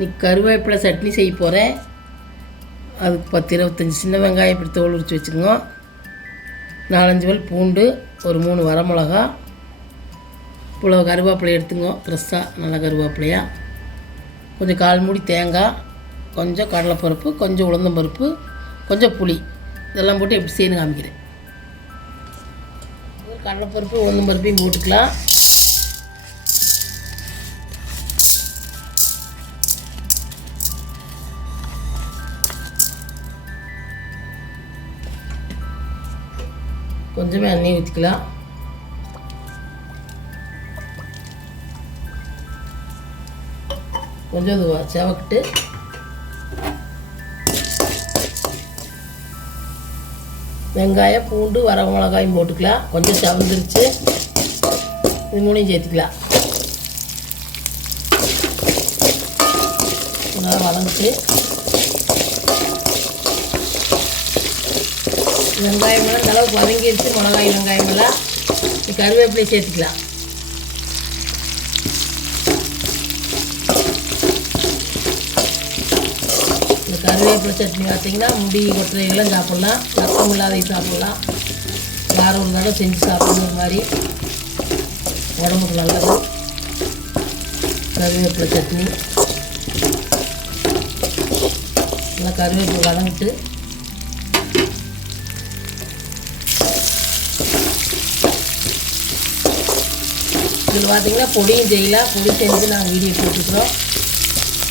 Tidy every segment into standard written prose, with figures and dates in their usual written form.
இன்றைக்கி கருவேப்பிலை சட்னி செய்ய போகிறேன். அதுக்கு 10-25 சின்ன வெங்காயம் இப்படி தோல் உரித்து வச்சுக்கோங்க. 4-5 பல் பூண்டு, ஒரு 3 வரமிளகா, இவ்வளோ கருவேப்பிலை எடுத்துங்க. ஃப்ரெஷ்ஷாக நல்லா கருவேப்பிலையாக, கொஞ்சம் 1/4 மூடி தேங்காய், கொஞ்சம் கடலைப்பருப்பு, கொஞ்சம் உளுந்தம்பருப்பு, கொஞ்சம் புளி, இதெல்லாம் போட்டு எப்படி செய்யணும் காமிக்கிறேன். கடலைப்பருப்பு உளுந்தம்பருப்பையும் போட்டுக்கலாம். கொஞ்சமே எண்ணெய் ஊற்றிக்கலாம். கொஞ்சம் செவக்கிட்டு வெங்காயம், பூண்டு, வரமிளகாயும் போட்டுக்கலாம். கொஞ்சம் செவந்துருச்சு, இது மூணையும் சேர்த்துக்கலாம். நல்லா வதங்கிட்டு வெங்காயமெல்லாம் இந்த அளவுக்கு வதங்கிடுச்சு. மிளகாய் வெங்காயமெல்லாம் கருவேப்பிலையை சேர்த்துக்கலாம். இந்த கருவேப்பிலை சட்னி பார்த்திங்கன்னா முடி கொட்டரைகள்லாம் சாப்பிட்லாம், ரத்தம் இல்லாதையும் சாப்பிட்லாம். வாரம் ஒரு தடவை செஞ்சு சாப்பிட்ற மாதிரி உடம்புக்கு நல்லது. கருவேப்பிலை சட்னி நல்லா கருவேப்பிலை வதங்கிட்டு இதில் பார்த்திங்கன்னா பொடியும் செய்யலாம். பொடி செஞ்சு நாங்கள் வீடியோ போட்டுக்கிறோம்.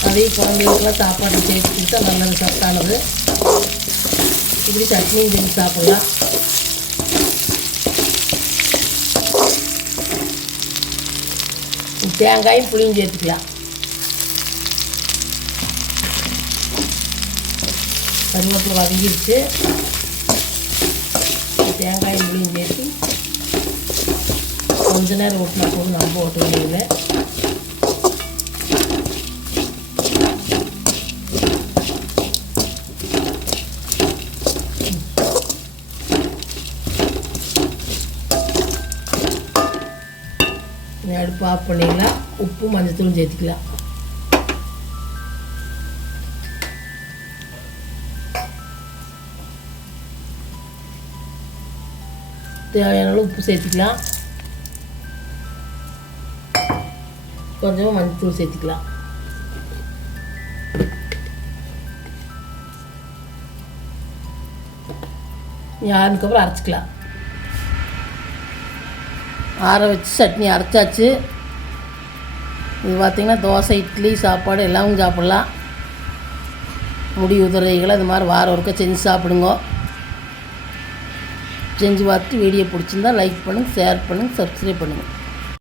அதையும் குழந்தைகளுக்குலாம் சாப்பாடு சேர்த்து கொடுத்தா நல்லது, சத்தானது. இப்படி சட்னியும் செஞ்சு சாப்பிட்லாம். தேங்காயும் புளியும் சேர்த்துக்கலாம். கருவேப்பிலை வதங்கிடுச்சு. தேங்காயும் புளியும் சேர்த்து கொஞ்ச நேரம் ஓட்டினா போதும், நம்ம ஓட்ட வேண்டியதில்லை. அடுப்பு ஆஃப் பண்ணிக்கலாம். உப்பு மஞ்சத்தூளும் சேர்த்துக்கலாம். தேவையான அளவு உப்பு சேர்த்துக்கலாம். கொஞ்சமாக மஞ்சத்தூள் சேர்த்துக்கலாம். அதுக்கப்புறம் அரைச்சிக்கலாம். ஆற வச்சு சட்னி அரைச்சாச்சு. இது பார்த்திங்கன்னா தோசை, இட்லி, சாப்பாடு எல்லாமும் சாப்பிட்லாம். முடி உதிரைகளை இது மாதிரி வாரம் ஒருக்க செஞ்சு சாப்பிடுங்க. செஞ்சு பார்த்துட்டு வீடியோ பிடிச்சிருந்தா லைக் பண்ணுங்கள், ஷேர் பண்ணுங்கள், சப்ஸ்கிரைப் பண்ணுங்கள்.